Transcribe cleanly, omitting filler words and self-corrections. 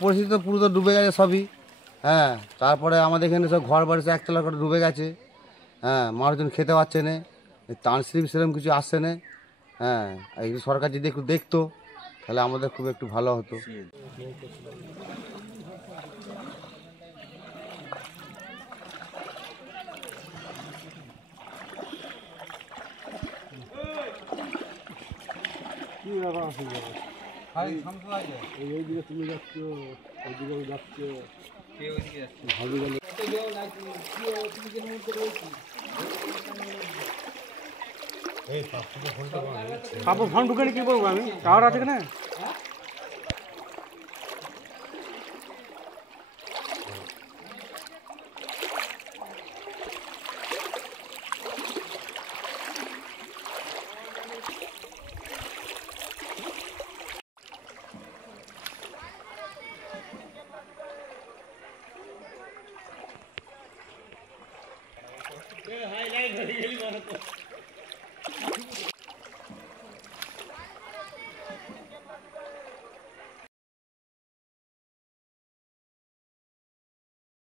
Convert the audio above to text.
পরিস্থিতি তো পুরো তো ডুবে গেছে সবই। হ্যাঁ, তারপরে আমাদের এখানে সব ঘর বাড়ি সব একতলা করে ডুবে গেছে। হ্যাঁ, মানুষজন খেতে পাচ্ছে না, ত্রাণ স্লিপ সেরকম কিছু আসছে না। হ্যাঁ, এই সরকার যদি একটু দেখতো তাহলে আমাদের খুব একটু ভালো হতো। এইদিকে তুমি যাচ্ছ, ওইদিকেও যাচ্ছ, পাপু ফোন ঢুকে কি করবো আমি? টাওয়ার আছে কিনা? হাই লাইট হয়ে গেলি